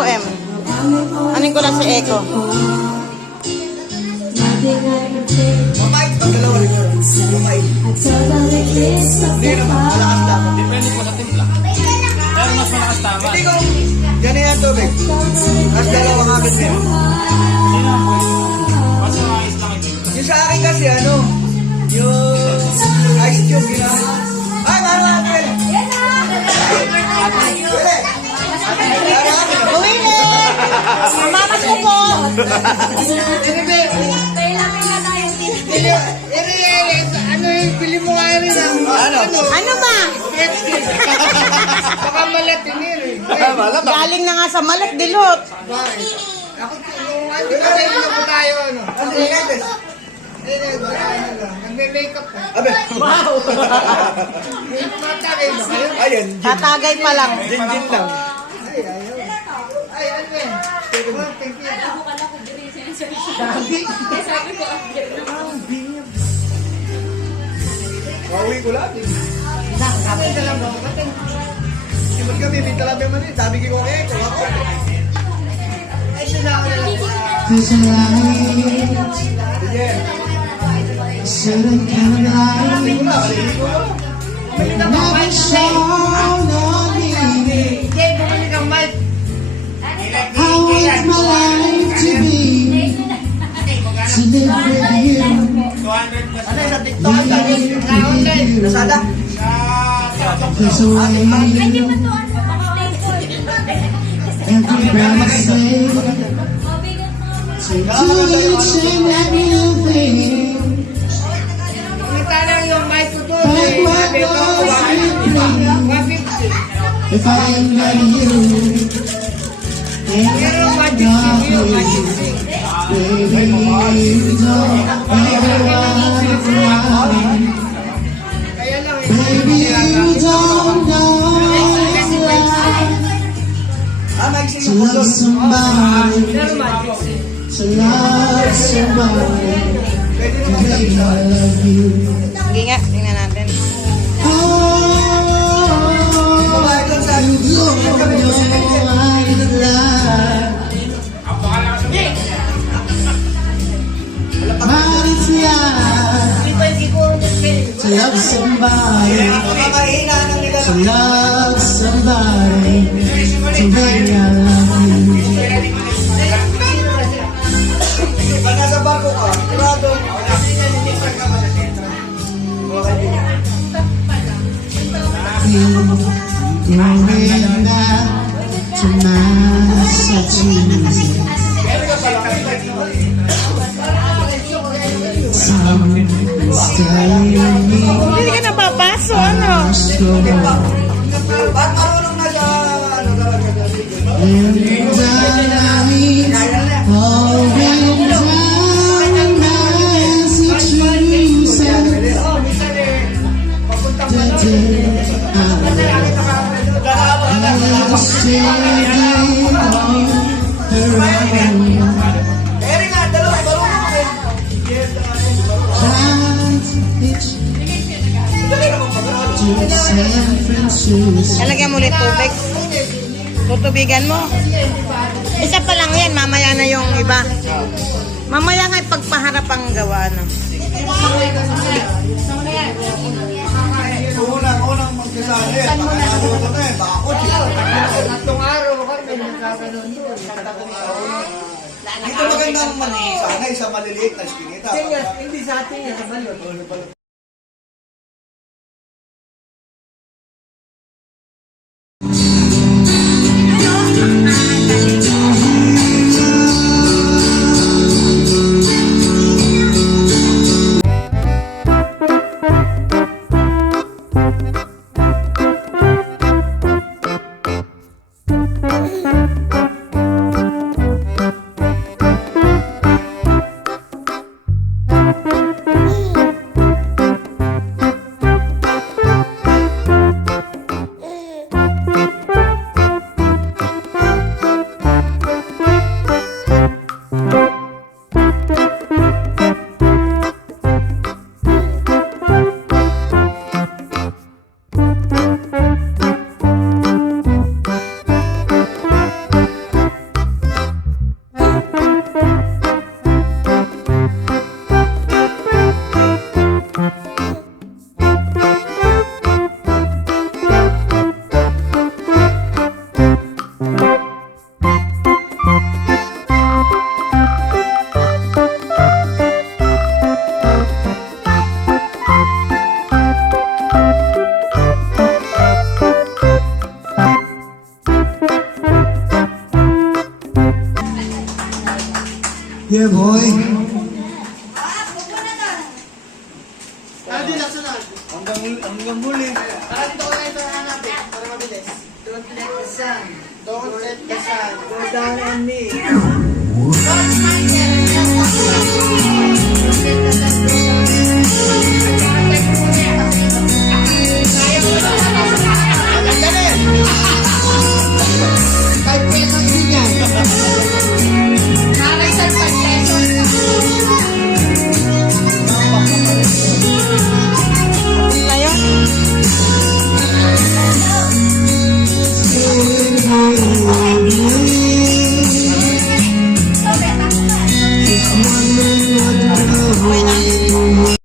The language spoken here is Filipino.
Eco M. Anin ko lang si Eco. Mabait ba? Dalawa rin yun. Mabait. Hindi naman. Malakas lang. Depende po sa timpla. Pero mas malakas tama. Hindi ko. Ganyan yan tubig. Mas dalawa nga agad yan. Hindi naman po. Mas maayos lang ito. Yung sa akin kasi ano, yung ice cube ginagawa. Ay, meron natin! Buwili! Mamamas ko po! Ano yung pili mo nga rin ang Ano ba? baka malatinir eh. Galing na nga sa Malat, Dilot. Ako yung ano kasi ano po tayo ano. Ano yung latest? Nagme-makeup ka. Abe. Wow! Matagay ba kayo? Ayan. Tatagay pa lang. Din lang. Ay, ayaw. Ay, ano yan? Oh, thank you. Pauwi ko lang. Sabi ka lang ba? Simot kami, binta lang naman eh. Sabi ko eh, kung ako. Ay, sinako na lang. There's a light, Sige. certain kind of light, Sabi ko lang. never shone on me. Hindi, bumalik kang mic. I want my life to be, to live with you, 200 plus. Ano yung sa TikTok? Sabi ko. Online. Nasada? there's a way, every breath I say, to do each and every little thing, Kumita lang yung mic ko doon. like Eh, what sabi ko, was in me. 150. If I ain't got you, ain't Pero got 150 yun, you. 150. Baby, you don't ever wanna cry. Kaya lang eh. Baby, you don't know life. Maiksi To yung love pulot. somebody, Pero magic eh. to love somebody. Pwede naman Baby, sa I love you. Sige nga, tingnan natin. Oh, Kumain doon sa you don't know I love. But it's life to love somebody. Makakahina ng nila. To love somebody, to baby I love you. Pag nasa barko ka, sigurado. Going back to Massachusetts. Something's telling me Hindi ka napapaso, ano? I'm strong. Ba't marunong na siya? Ano talaga? And the night falling down in Massachusetts. Oh, minsan eh. Papunta mo The na. day I was standing on the road, Eri nga, dalawa, marunong eh. trying to reach to San Francisco. Lalagyan mo ulit tubig. Tutubigan mo. Isa pa lang yan, mamaya na yung iba. Mamaya nga pagpaharap ang gawa, no? Unang magkasali. Nakakaluto na eh. Bakot. Tatlong araw ako may nagkakaroon doon. Dito magandang sanay sa maliliit na skinita. Hindi sa atin yan, sa balon. Yeah, boy. Adi, nasunod. Hanggang huli. Para dito ko na ito hanapin. Para mabilis. Don't let the sun. Don't let the sun go down on me. Don't mind them.